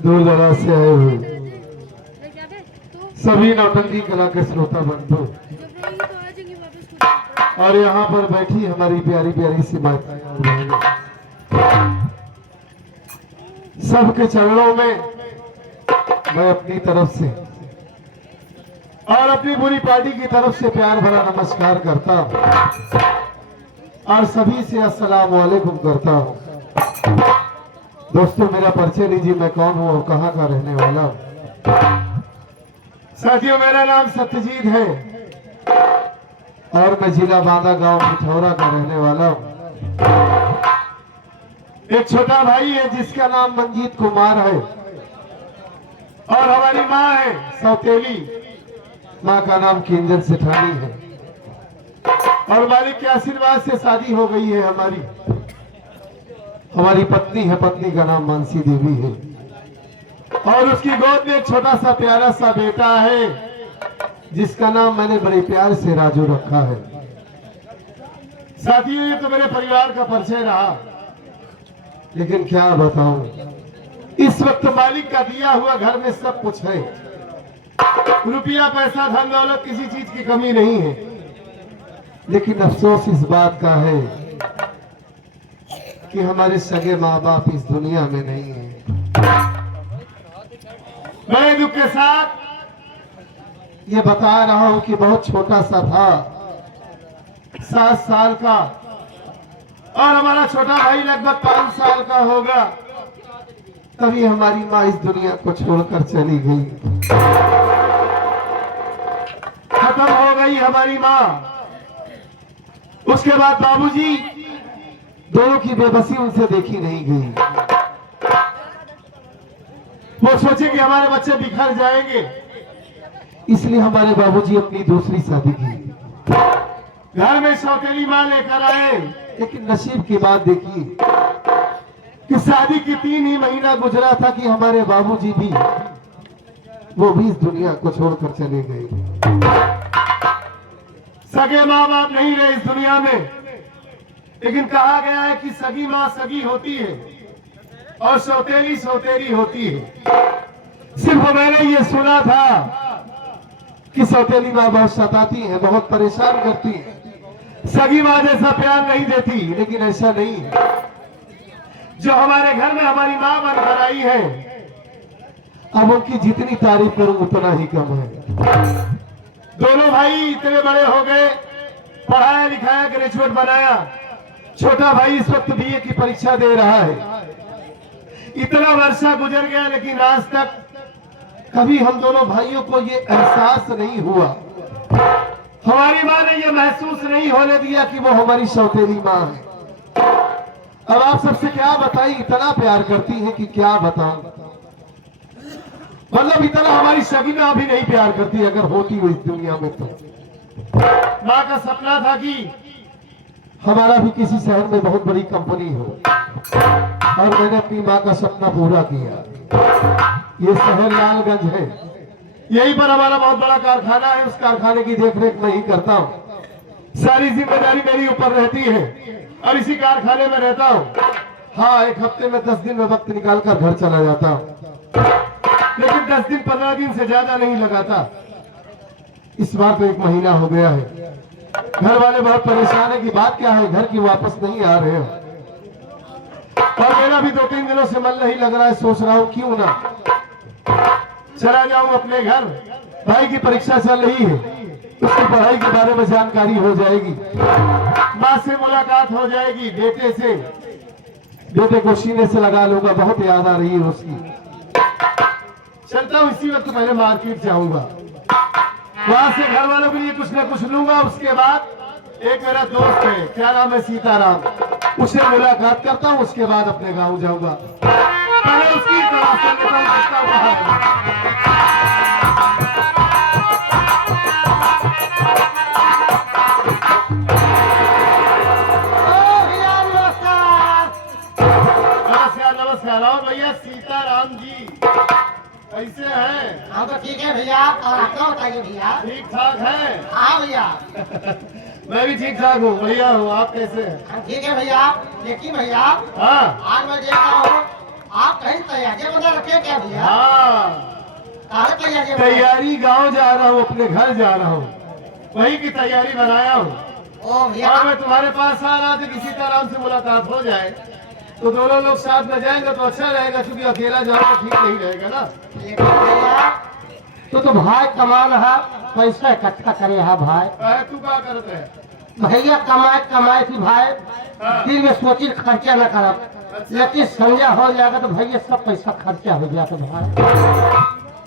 दूर दराज से आए हुए सभी नौटंकी कला के श्रोता बंधु और यहाँ पर बैठी हमारी प्यारी प्यारी सी माताएं, सबके चरणों में मैं अपनी तरफ से और अपनी पूरी पार्टी की तरफ से प्यार भरा नमस्कार करता हूँ और सभी से अस्सलाम वालेकुम करता हूँ। दोस्तों, मेरा परिचय लीजिए, मैं कौन हूँ और कहाँ का रहने वाला हूँ। साथियों, मेरा नाम सत्यजीत है और मैं जिला बांदा गांव पिठौरा का रहने वाला हूँ। एक छोटा भाई है जिसका नाम मंजीत कुमार है और हमारी माँ है सौतेली, माँ का नाम किंजल सेठानी है और मालिक के आशीर्वाद से शादी हो गई है। हमारी पत्नी है, पत्नी का नाम मानसी देवी है और उसकी गोद में एक छोटा सा प्यारा सा बेटा है जिसका नाम मैंने बड़े प्यार से राजू रखा है। साथियों, ये तो मेरे परिवार का परिचय रहा, लेकिन क्या बताऊं, इस वक्त मालिक का दिया हुआ घर में सब कुछ है, रुपया पैसा धन दौलत किसी चीज की कमी नहीं है, लेकिन अफसोस इस बात का है कि हमारे सगे माँ बाप इस दुनिया में नहीं है। बड़े दुख के साथ ये बता रहा हूं कि बहुत छोटा सा था, 7 साल का, और हमारा छोटा भाई लगभग 5 साल का होगा, तभी हमारी माँ इस दुनिया को छोड़कर चली गई। खत्म हो गई हमारी माँ। उसके बाद बाबूजी, दोनों की बेबसी उनसे देखी नहीं गई। वो सोचे कि हमारे बच्चे बिखर जाएंगे, इसलिए हमारे बाबूजी अपनी दूसरी शादी की। घर में सौतेली माँ लेकर आए, लेकिन नसीब की बात देखिए कि शादी के 3 ही महीना गुजरा था कि हमारे बाबूजी भी, वो भी इस दुनिया को छोड़कर चले गए। सगे माँ बाप नहीं रहे इस दुनिया में, लेकिन कहा गया है कि सगी माँ सगी होती है और सौतेली सौतेली होती है। सिर्फ मैंने ये सुना था कि सौतेली माँ बहुत सताती है, बहुत परेशान करती है, सगी माँ जैसा प्यार नहीं देती, लेकिन ऐसा नहीं है। जो हमारे घर में हमारी माँ बनकर आई है, अब उनकी जितनी तारीफ करूं उतना ही कम है। दोनों भाई इतने बड़े हो गए, पढ़ाया लिखाया, ग्रेजुएट बनाया। छोटा भाई इस वक्त बीए की परीक्षा दे रहा है। इतना वर्षा गुजर गया, लेकिन आज तक कभी हम दोनों भाइयों को ये एहसास नहीं हुआ, हमारी माँ ने ये महसूस नहीं होने दिया कि वो हमारी सौतेली माँ है। अब आप सबसे क्या बताएं, इतना प्यार करती है कि क्या बताऊं। मतलब इतना हमारी सगी माँ भी नहीं प्यार करती, अगर होती हो इस दुनिया में तो। माँ का सपना था कि हमारा भी किसी शहर में बहुत बड़ी कंपनी हो, और मैंने अपनी माँ का सपना पूरा किया। ये शहर लालगंज है, यहीं पर हमारा बहुत बड़ा कारखाना है। उस कारखाने की देखरेख मैं ही करता हूँ, सारी जिम्मेदारी मेरी ऊपर रहती है और इसी कारखाने में रहता हूँ। हाँ, एक हफ्ते में 10 दिन में वक्त निकालकर घर चला जाता हूँ, लेकिन 10 दिन 15 दिन से ज्यादा नहीं लगाता। इस बार तो 1 महीना हो गया है। घर वाले बहुत परेशान है कि बात क्या है, घर की वापस नहीं आ रहे हो। और मेरा भी 2-3 दिनों से मन नहीं लग रहा है, सोच रहा हूँ क्यों ना चला जाऊं अपने घर। भाई की परीक्षा चल रही है, उसकी पढ़ाई के बारे में जानकारी हो जाएगी, माँ से मुलाकात हो जाएगी, बेटे को सीने से लगा लूंगा, बहुत याद आ रही है उसकी। चलता हूँ, इसी वक्त पहले मार्केट जाऊंगा, वहां से घर वालों के लिए कुछ न कुछ लूंगा। उसके बाद एक मेरा दोस्त है, क्या नाम है, सीताराम, उससे मुलाकात करता हूँ। उसके बाद अपने गांव जाऊंगा, पहले उसकी तलाश कर लेता हूँ कितना वहां है। नमस्कार। और भैया सीताराम जी कैसे हैं? हम तो ठीक है भैया, और आपका बताइए भैया। ठीक ठाक है? हाँ भैया। मैं भी ठीक ठाक हूँ, बढ़िया हूँ। आप कैसे हैं? हम ठीक है भैया। लेकिन भैया हाँ आज मैं देख रहा हूँ आप कहीं तैयारी बना रखे क्या भैया? हाँ, तैयारी तैयारी गाँव जा रहा हूँ, अपने घर जा रहा हूँ, वही की तैयारी बनाया हूँ। ओ भैया, और मैं तुम्हारे पास आ रहा था कि सीताराम से मुलाकात हो जाए तो दोनों लोग साथ में जाएंगे तो अच्छा रहेगा, क्योंकि अकेला जाओ तो ठीक नहीं रहेगा ना। लेकिन भैया तो भाई कमाल है, पैसा इकट्ठा करे है भाई। तू क्या करते है? भैया कमाए थी भाई, हाँ। दिल में सोची खर्चा न करब, लेकिन संजय हो जाएगा तो भैया सब पैसा खर्चा हो गया। तो भाई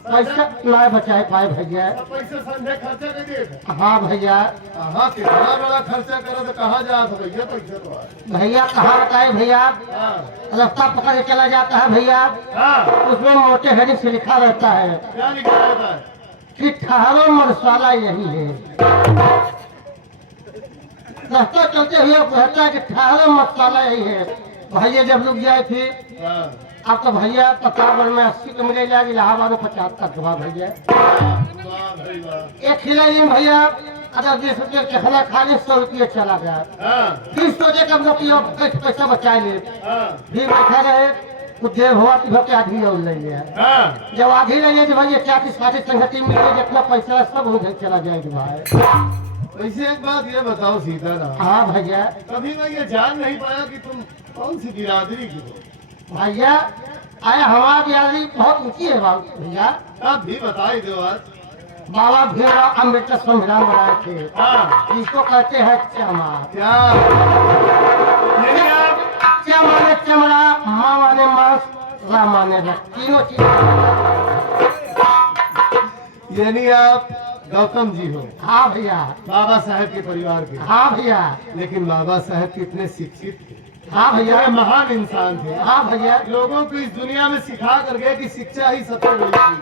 पैसा ना बचाए पाए भैया। पैसे संजय खर्चा कर दिए? हाँ भैया। हाँ, कितना बड़ा खर्चा करो तो कहाँ जा भैया पैसा तो? भैया कहाँ बताए भैया, हाँ। रास्ता पकड़ के चला जाता है भैया, हाँ। उसमें मोटे हेडिंग से लिखा रहता है क्या लिखा रहता है? कि ठहरो मरसाला यही है। रास्ता चलते हुए कहता है कि ठहरो मरसाला यही है। भैया जब लोग गए थे, हाँ। अब तो भैया प्रतापगढ़ में 80 किलोमीटर जाएगी, इलाहाबाद में 50 का दवा भैया। वाह भाई वाह। एक खिलाड़ी में भैया अगर 20 रुपये के खाना खा ले 100 रुपये चला गया। हाँ। फिर सोचे कब लोग पैसा बचा ले, हाँ। फिर बैठा रहे कुछ देर हुआ कि आधी और ले लिया। हाँ। जब आधी ले लिया तो भैया 40-60 संगति मिल गई, जितना पैसा है सब उधर चला जाएगा भाई। वैसे एक बात ये बताओ सीताराम, हाँ भैया। कभी मैं ये जान नहीं पाया कि तुम कौन सी बिरादरी की हो? भैया आया हमारी बिरादरी बहुत ऊंची है भैया। आप भी बताई दो आज। बाबा भीमराव अम्बेडकर संविधान बनाए थे, हाँ। इसको कहते हैं चमा। क्या यानी आप? च माने चमड़ा, माँ माने मांस, रा माने रक्त, तीनों चीज। यानी आप गौतम जी हो? हाँ भैया। बाबा साहब के परिवार के? हाँ भैया। लेकिन बाबा साहब कितने शिक्षित थे, हाँ भैया। कितने महान इंसान थे। हाँ भैया। लोगों को इस दुनिया में सिखा कर गए कि शिक्षा ही सबसे बड़ी चीज।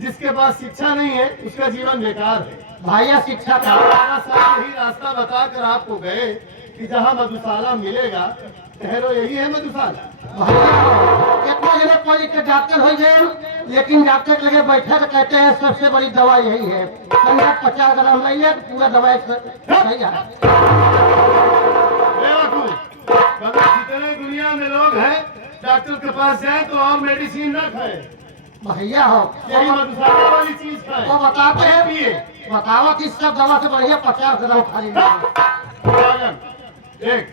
जिसके पास शिक्षा नहीं है उसका जीवन बेकार है। भैया शिक्षा का बाबा साहब यही रास्ता बताकर आपको गए कि जहाँ मधुशाला मिलेगा ठहरो, यही है मधुशाला। भैया इतना जने पढ़ के डॉक्टर हो गए, लेकिन डॉक्टर के लगे बैठे तो कहते हैं सबसे बड़ी दवा यही है, संगत 50 ग्राम लाइए तो पूरा दवाई सही है। जितने दुनिया में लोग हैं डॉक्टर के पास जाए तो और मेडिसिन न खाए, भैया हो यही मधुशाला वाली चीज खाए। वो बताते हैं, पिए। बताओ कि सब दवा से बढ़िया 50 ग्राम खा एक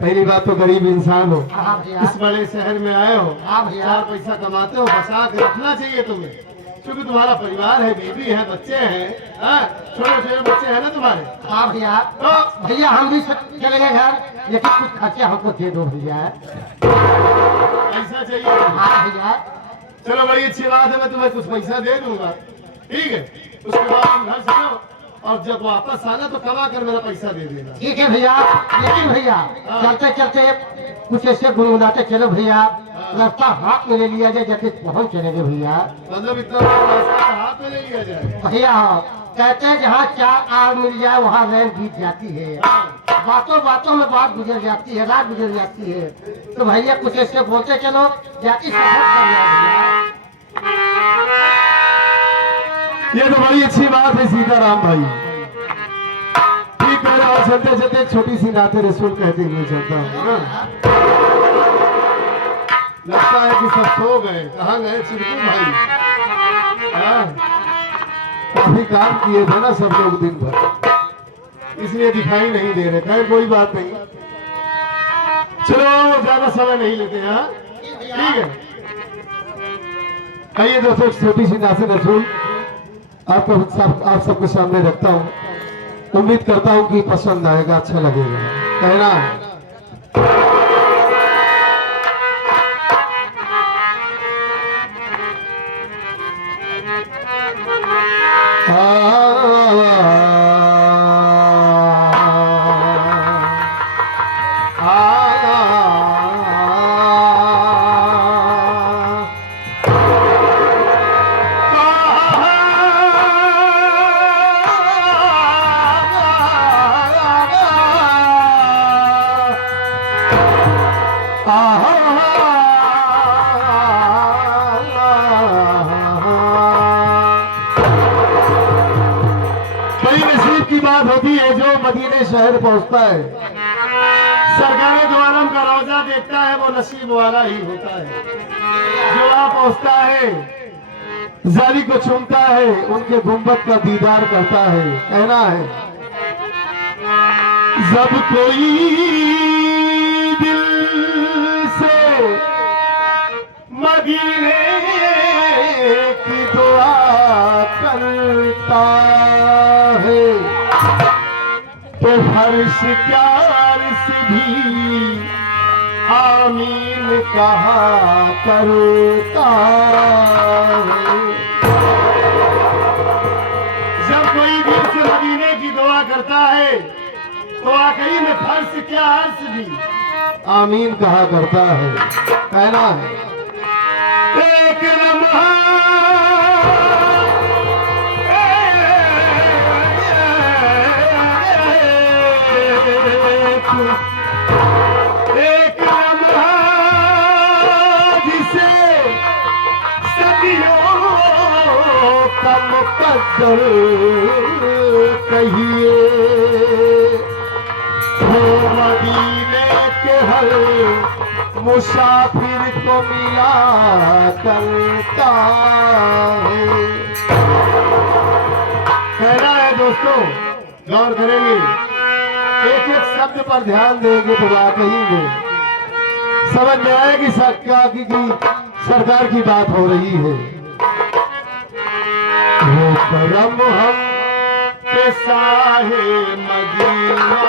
पहली बात तो गरीब इंसान हो, हाँ भैया। इस बड़े शहर में आए हो, हाँ भैया। 4 पैसा कमाते हो, बचा के रखना चाहिए तुम्हें, क्योंकि तुम्हारा परिवार है, बीवी है, बच्चे हैं, छोटे छोटे बच्चे हैं ना तुम्हारे। हाँ भैया। तो भैया हम भी चलेंगे घर, लेकिन कुछ खर्चा हमको दे दो भैया। पैसा चाहिए? हाँ भैया। चलो बड़ी अच्छी बात है, मैं तुम्हें कुछ पैसा दे दूंगा, ठीक है? उसके बाद तुम घर चलो और जब वापस आना तो कमा कर मेरा पैसा दे देना। ठीक है भैया। लेकिन भैया चलते चलते कुछ ऐसे गुनगुनाते चलो भैया, रास्ता हाथ में ले लिया जाए, जैसे पहुंच चलेंगे भैया। मतलब इतना बड़ा रास्ता हाथ में ले लिया जाए? भैया कहते हैं जहाँ 4 आग मिल जाए वहाँ रैन बीत जाती है, बातों बातों में बात गुजर जाती है, रात गुजर जाती है। तो भैया कुछ ऐसे बोलते चलो, जाती ये तो बड़ी अच्छी बात है सीताराम भाई। ठीक है, और चलते चलते एक छोटी सी नाते रसूल कहते हुए चलता हूँ ना। लगता है कि सब सो गए, कहाँ गए चिंटू भाई? काफी काम किए थे ना सब लोग दिन भर, इसलिए दिखाई नहीं दे रहे। खैर कोई बात नहीं, चलो ज्यादा समय नहीं लेते हैं। हाँ ठीक है, आइए दोस्तों, छोटी सी नासिर रसूल आप सबके सामने रखता हूँ। उम्मीद करता हूँ कि पसंद आएगा, अच्छा लगेगा। कहना है की बात होती है जो मदीने शहर पहुंचता है, सरकारे दो आलम का रोजा देखता है, वो नसीब वाला ही होता है। जो वहां पहुंचता है, जाली को चूमता है, उनके गुंबद का दीदार करता है। कहना है जब कोई दिल से मदीने की दुआ करता है, तो फर्श क्या अर्श भी आमीन कहा करता है। जब कोई दिल से मदीने की दुआ करता है, तो वाकई में फर्श क्या अर्श भी आमीन कहा करता है। कहना है एक लम्हा एक लम्हा जिसे सदियों का मुकद्दर कहिए, हो मदीने के हर मुसाफिर को मिला करता है। कहना है दोस्तों, गौर करेंगे, एक एक शब्द पर ध्यान देंगे तो वाकई में समझ में आएगी कि सरकार की बात हो रही है। वो करम हम पे साहे मदीना,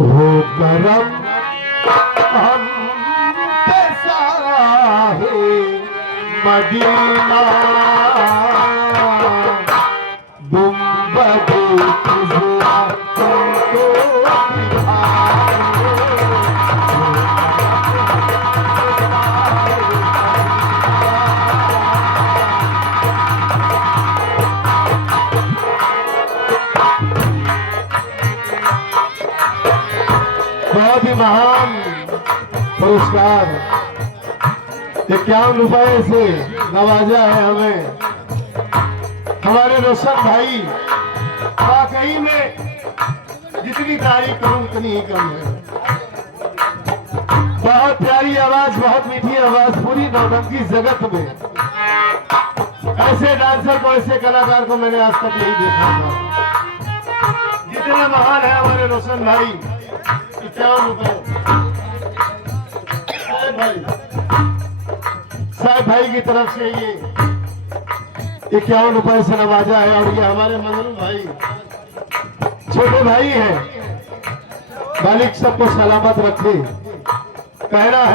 वो करम हम पे साहे मदीना, बहुत ही महान पुरस्कार 51 रुपए से नवाजा है हमें हमारे रोशन भाई। वाकई में जितनी तारीफ करूं उतनी ही कम है। बहुत प्यारी आवाज, बहुत मीठी आवाज, पूरी नौटंकी जगत में ऐसे डांसर को, ऐसे कलाकार को मैंने आज तक नहीं देखा था। जितने महान है हमारे रोशन भाई। 51 रुपए साहब भाई की तरफ से ये 51 रुपए से नवाजा है। और ये हमारे मंगरू भाई छोटे भाई हैं, मालिक सबको सलामत रखे। कहना है